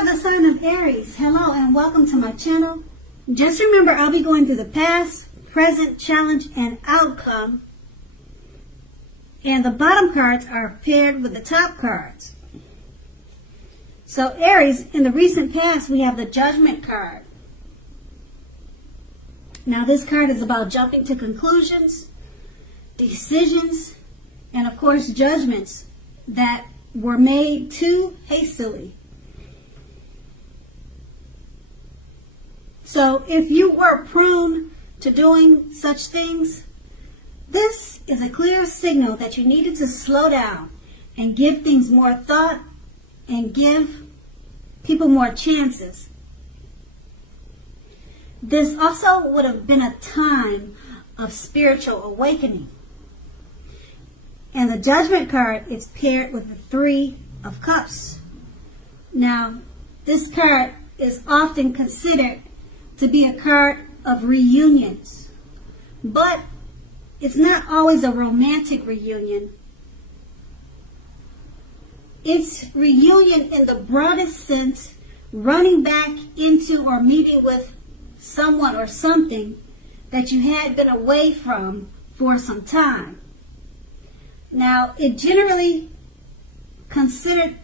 are the sign of Aries. Hello and welcome to my channel. Just remember, I'll be going through the past, present, challenge, and outcome. And the bottom cards are paired with the top cards. So Aries, in the recent past, we have the Judgment card. Now this card is about jumping to conclusions, decisions, and of course judgments that were made too hastily. So if you were prone to doing such things, this is a clear signal that you needed to slow down and give things more thought and give people more chances. This also would have been a time of spiritual awakening. And the Judgment card is paired with the Three of Cups. Now, this card is often considered to be a card of reunions. But it's not always a romantic reunion. It's reunion in the broadest sense, running back into or meeting with someone or something that you had been away from for some time. Now, it generally considered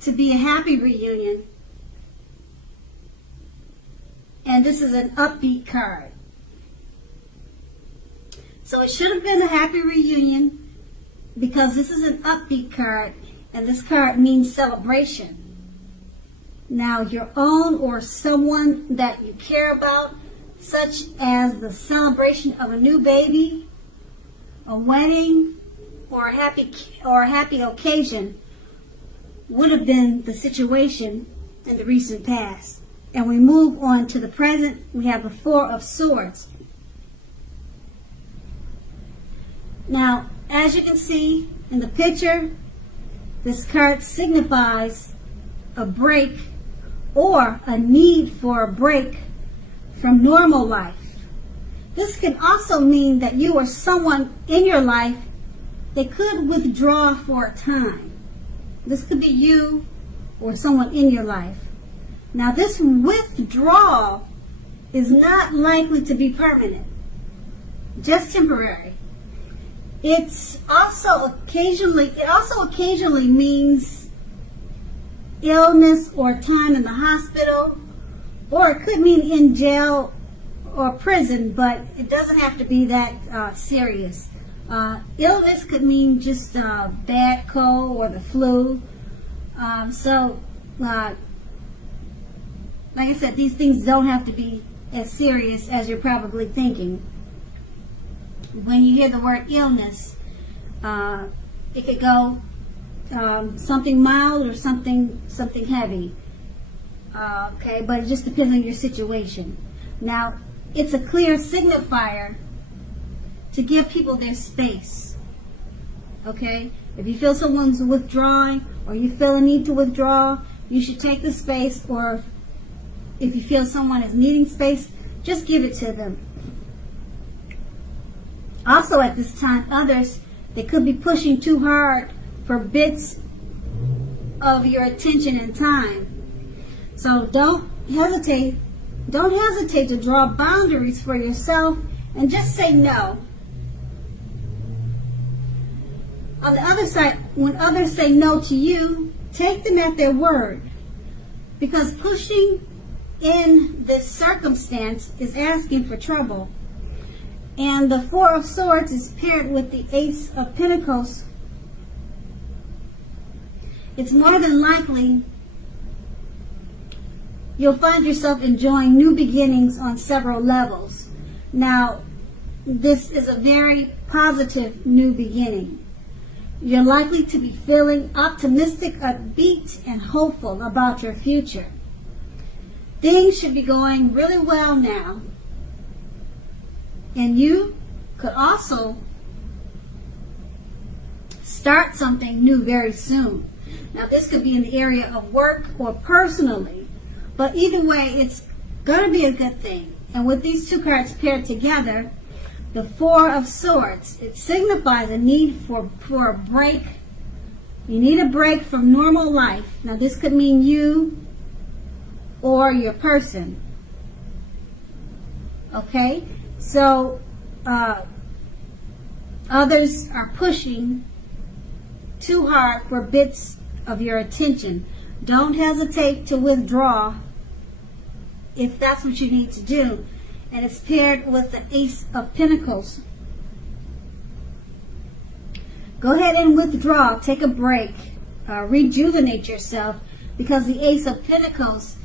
to be a happy reunion, and this is an upbeat card. So it should have been a happy reunion because this is an upbeat card, and this card means celebration. Now, your own or someone that you care about, such as the celebration of a new baby, a wedding, or a happy occasion, would have been the situation in the recent past. And we move on to the present. We have the Four of Swords. Now, as you can see in the picture, this card signifies a break or a need for a break from normal life. This can also mean that you or someone in your life that could withdraw for a time. This could be you or someone in your life. Now, this withdrawal is not likely to be permanent, just temporary. It also occasionally means illness or time in the hospital, or it could mean in jail or prison, but it doesn't have to be that serious. Illness could mean just a bad cold or the flu. Like I said, these things don't have to be as serious as you're probably thinking. When you hear the word illness, it could go something mild or something heavy. Okay, but it just depends on your situation. Now, it's a clear signifier to give people their space. Okay? If you feel someone's withdrawing or you feel a need to withdraw, you should take the space, or if you feel someone is needing space, just give it to them. Also at this time, others, they could be pushing too hard for bits of your attention and time. So don't hesitate to draw boundaries for yourself and just say no. On the other side, when others say no to you, take them at their word, because pushing in this circumstance is asking for trouble. And the Four of Swords is paired with the Ace of Pentacles. It's more than likely you'll find yourself enjoying new beginnings on several levels. Now, this is a very positive new beginning. You're likely to be feeling optimistic, upbeat, and hopeful about your future. Things should be going really well now. And you could also start something new very soon. Now, this could be in the area of work or personally. But either way, it's going to be a good thing. And with these two cards paired together, the Four of Swords, it signifies a need for a break. You need a break from normal life. Now, this could mean you or your person. Okay? So, others are pushing too hard for bits of your attention. Don't hesitate to withdraw if that's what you need to do. And it's paired with the Ace of Pentacles. Go ahead and withdraw. Take a break. Rejuvenate yourself, because the Ace of Pentacles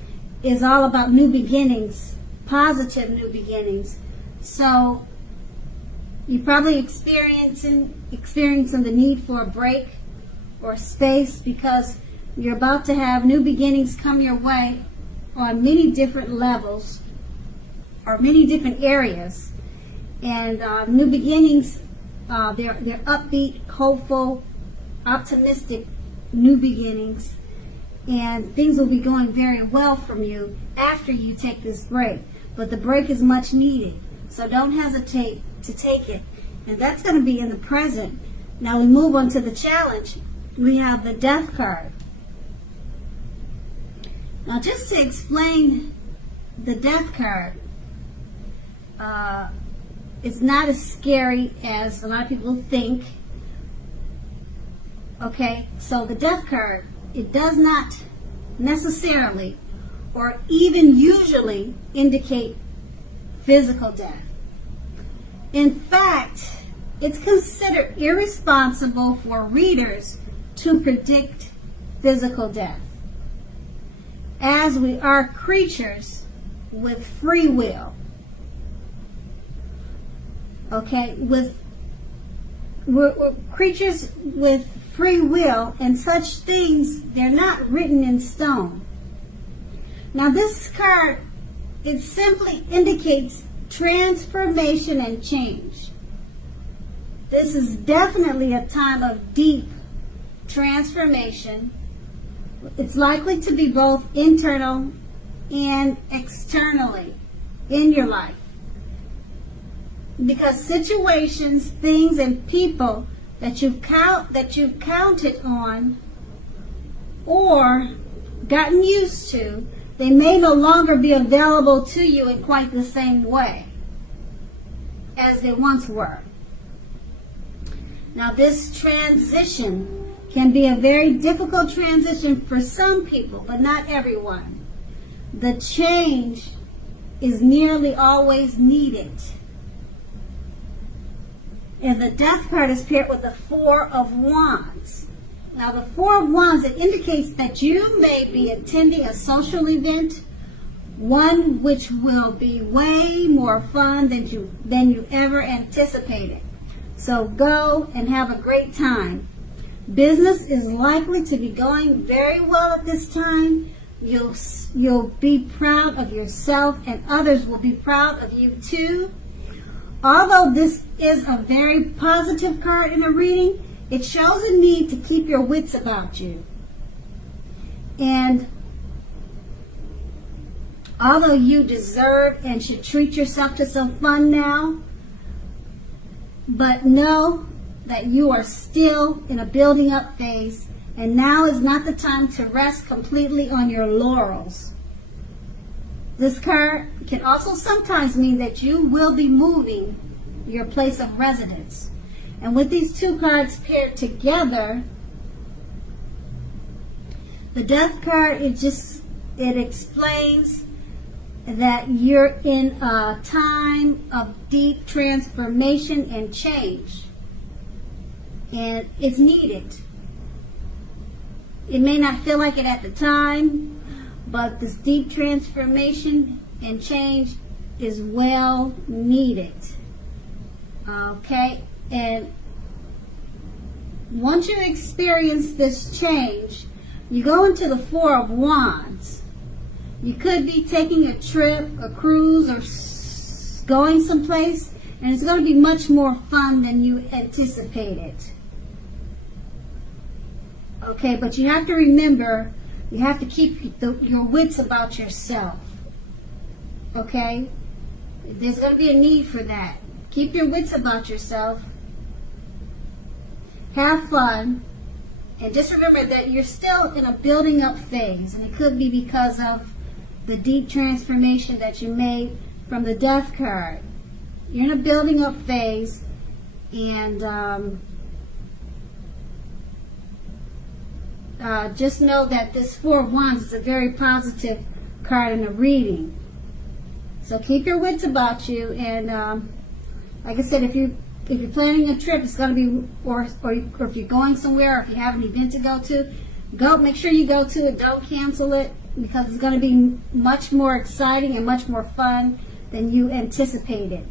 is all about new beginnings, positive new beginnings. So you're probably experiencing the need for a break or space, because you're about to have new beginnings come your way on many different levels or many different areas. And new beginnings, they're upbeat, hopeful, optimistic new beginnings, and things will be going very well from you after you take this break. But the break is much needed, so don't hesitate to take it. And that's going to be in the present. Now we move on to the challenge. We have the Death card. Now, just to explain the Death card, it's not as scary as a lot of people think. Okay, so the Death card, it does not necessarily or even usually indicate physical death. In fact, it's considered irresponsible for readers to predict physical death, as we are creatures with free will. Okay, we're creatures with free will, and such things, they're not written in stone. Now this card, it simply indicates transformation and change. This is definitely a time of deep transformation. It's likely to be both internal and externally in your life, because situations, things, and people that you've counted on or gotten used to, they may no longer be available to you in quite the same way as they once were. Now this transition can be a very difficult transition for some people, but not everyone. The change is nearly always needed. And the Death card is paired with the Four of Wands. Now the Four of Wands, it indicates that you may be attending a social event, one which will be way more fun than you ever anticipated. So go and have a great time. Business is likely to be going very well at this time. You'll be proud of yourself, and others will be proud of you too. Although this is a very positive card in a reading, it shows a need to keep your wits about you. And although you deserve and should treat yourself to some fun now, but know that you are still in a building up phase, and now is not the time to rest completely on your laurels. This card can also sometimes mean that you will be moving your place of residence. And with these two cards paired together, the Death card, it explains that you're in a time of deep transformation and change. And it's needed. It may not feel like it at the time, but this deep transformation and change is well needed. Okay? And once you experience this change, you go into the Four of Wands. You could be taking a trip, a cruise, or going someplace, and it's going to be much more fun than you anticipated. Okay, but you have to remember, you have to keep your wits about yourself. Okay? There's going to be a need for that. Keep your wits about yourself. Have fun. And just remember that you're still in a building up phase. And it could be because of the deep transformation that you made from the Death card. You're in a building up phase, and just know that this Four of Wands is a very positive card in a reading. So keep your wits about you, and like I said, if you're planning a trip, it's going to be, or if you're going somewhere, or if you have an event to go, make sure you go to it. Don't cancel it, because it's going to be much more exciting and much more fun than you anticipated.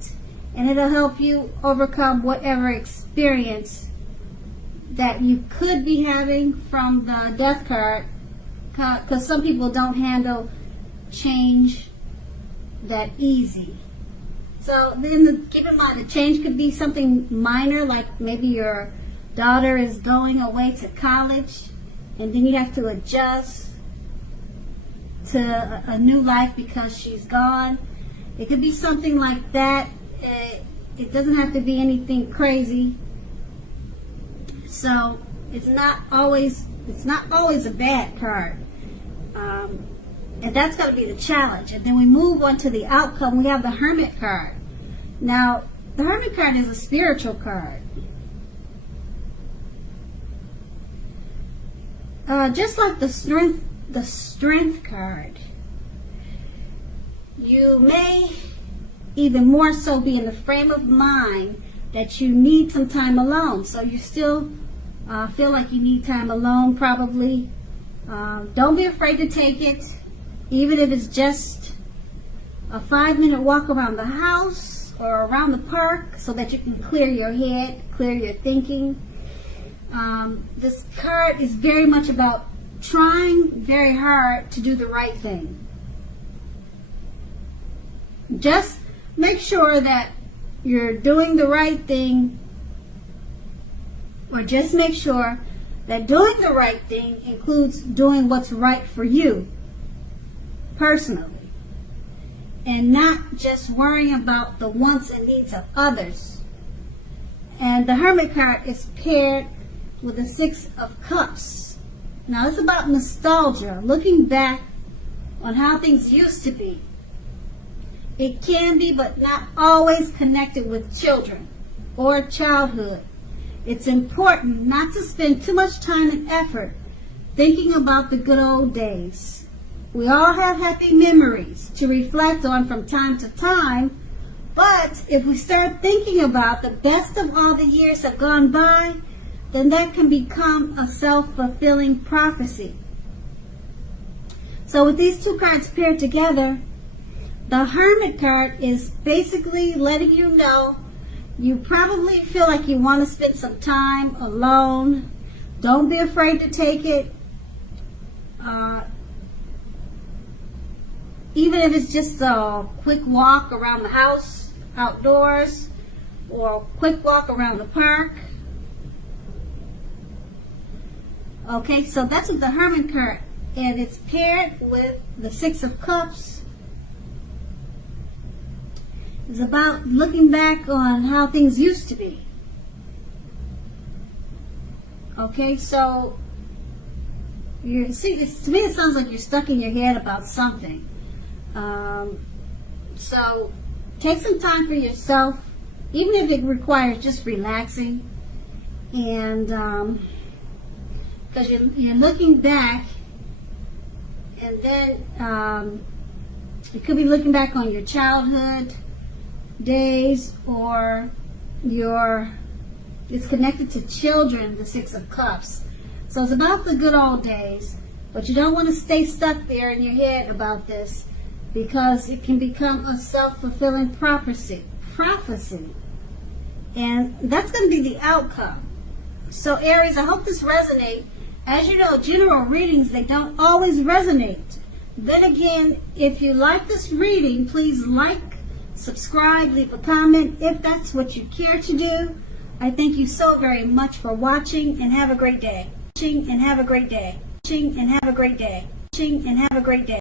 And it'll help you overcome whatever experience that you could be having from the Death card, because some people don't handle change that easy. So then keep in mind, the change could be something minor, like maybe your daughter is going away to college, and then you have to adjust to a new life because she's gone. It could be something like that. It doesn't have to be anything crazy. So it's not always a bad card. And that's going to be the challenge. And then we move on to the outcome. We have the Hermit card. Now, the Hermit card is a spiritual card. Just like the Strength card, you may even more so be in the frame of mind that you need some time alone. So you still feel like you need time alone, probably. Don't be afraid to take it, even if it's just a 5-minute walk around the house or around the park, so that you can clear your head, clear your thinking. This card is very much about trying very hard to do the right thing. Just make sure that you're doing the right thing, or just make sure that doing the right thing includes doing what's right for you personally, and not just worrying about the wants and needs of others. And the Hermit card is paired with the Six of Cups. Now it's about nostalgia, looking back on how things used to be. It can be, but not always, connected with children or childhood. It's important not to spend too much time and effort thinking about the good old days. We all have happy memories to reflect on from time to time, but if we start thinking about the best of all the years have gone by, then that can become a self-fulfilling prophecy. So with these two cards paired together, the Hermit card is basically letting you know you probably feel like you want to spend some time alone. Don't be afraid to take it. Even if it's just a quick walk around the house, outdoors, or a quick walk around the park. Okay, so that's with the Hermit card, and it's paired with the Six of Cups. It's about looking back on how things used to be. Okay, so to me it sounds like you're stuck in your head about something. So take some time for yourself, even if it requires just relaxing, and because you're looking back, and then you could be looking back on your childhood days, or it's connected to children, the Six of Cups. So it's about the good old days, but you don't want to stay stuck there in your head about this, because it can become a self-fulfilling prophecy. And that's going to be the outcome. So Aries, I hope this resonates. As you know, general readings, they don't always resonate. Then again, if you like this reading, please like, subscribe, leave a comment if that's what you care to do. I thank you so very much for watching, and have a great day. And have a great day. And have a great day. And have a great day.